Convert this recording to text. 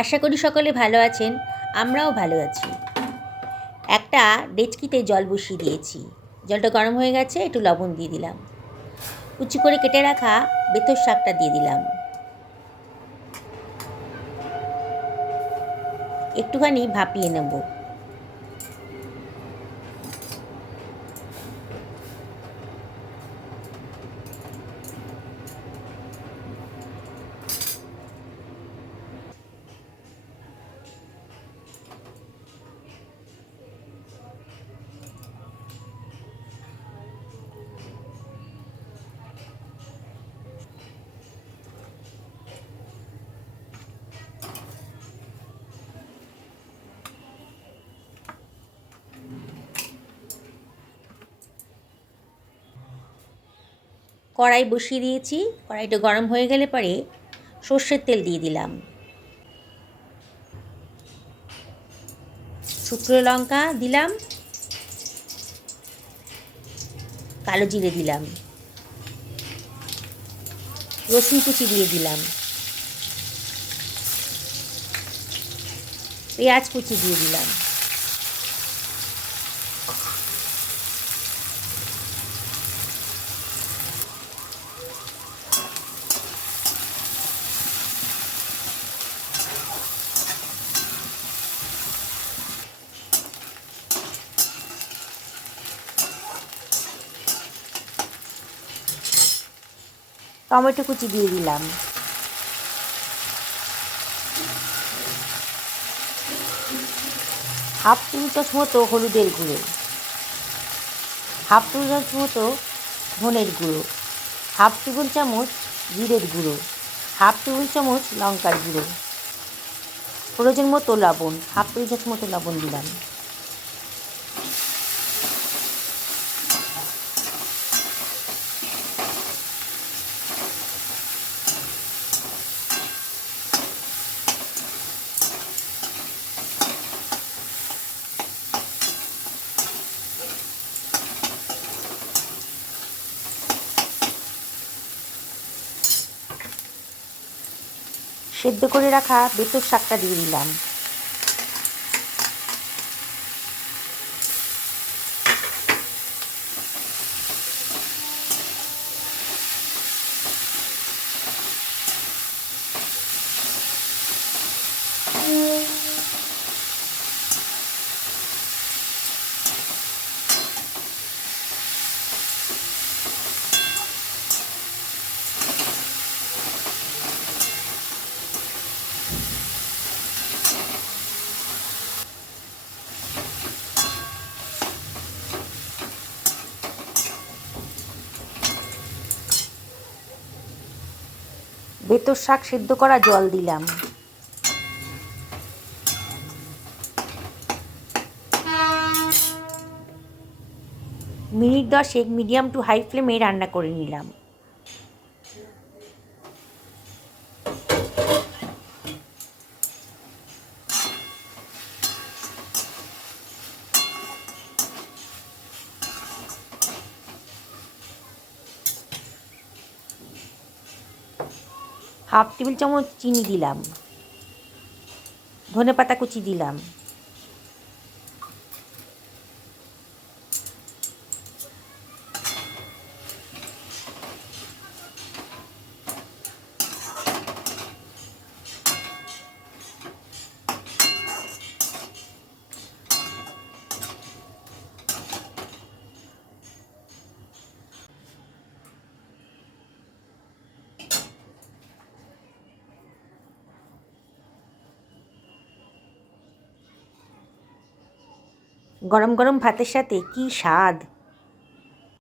আশা করি সকলে ভালো আছেন, আমরাও ভালো আছি। একটা ডেচকিতে জল বসিয়ে দিয়েছি। জলটা গরম হয়ে গেছে, একটু লবণ দিয়ে দিলাম। কুচি করে কেটে রাখা বেথর শাকটা দিয়ে দিলাম। একটুখানি ভাপিয়ে নেব। কড়াই বসিয়ে দিয়েছি। কড়াইটা গরম হয়ে গেলে পরে সর্ষের তেল দিয়ে দিলাম। শুকনো লঙ্কা দিলাম, কালো জিরে দিলাম, রসুন কুচি দিয়ে দিলাম, পেঁয়াজ কুচি দিয়ে দিলাম। টমেটো কুচি দিয়ে দিলাম। হাফ টেবিল চামচ মতো হলুদের গুঁড়ো, হাফ টেবিল চামচ মতো ধনের গুঁড়ো, হাফ টেবিল চামচ জিরের গুঁড়ো, হাফ টেবিল চামচ লঙ্কার গুঁড়ো, প্রয়োজন মতো লবণ, হাফ টেবিল চামচ মতো লবণ দিলাম। সেদ্ধ করে রাখা বেথর শাকটা দিয়ে দিলাম। বেথর শাক সেদ্ধ করা জল দিলাম। মিনিট 10 মিডিয়াম টু হাই ফ্লেমে রান্না করে নিলাম। হাফ টেবিল চামচ চিনি দিলাম, ধনেপাতা কুচি দিলাম, গরম গরম ভাতের সাথে কি স্বাদ!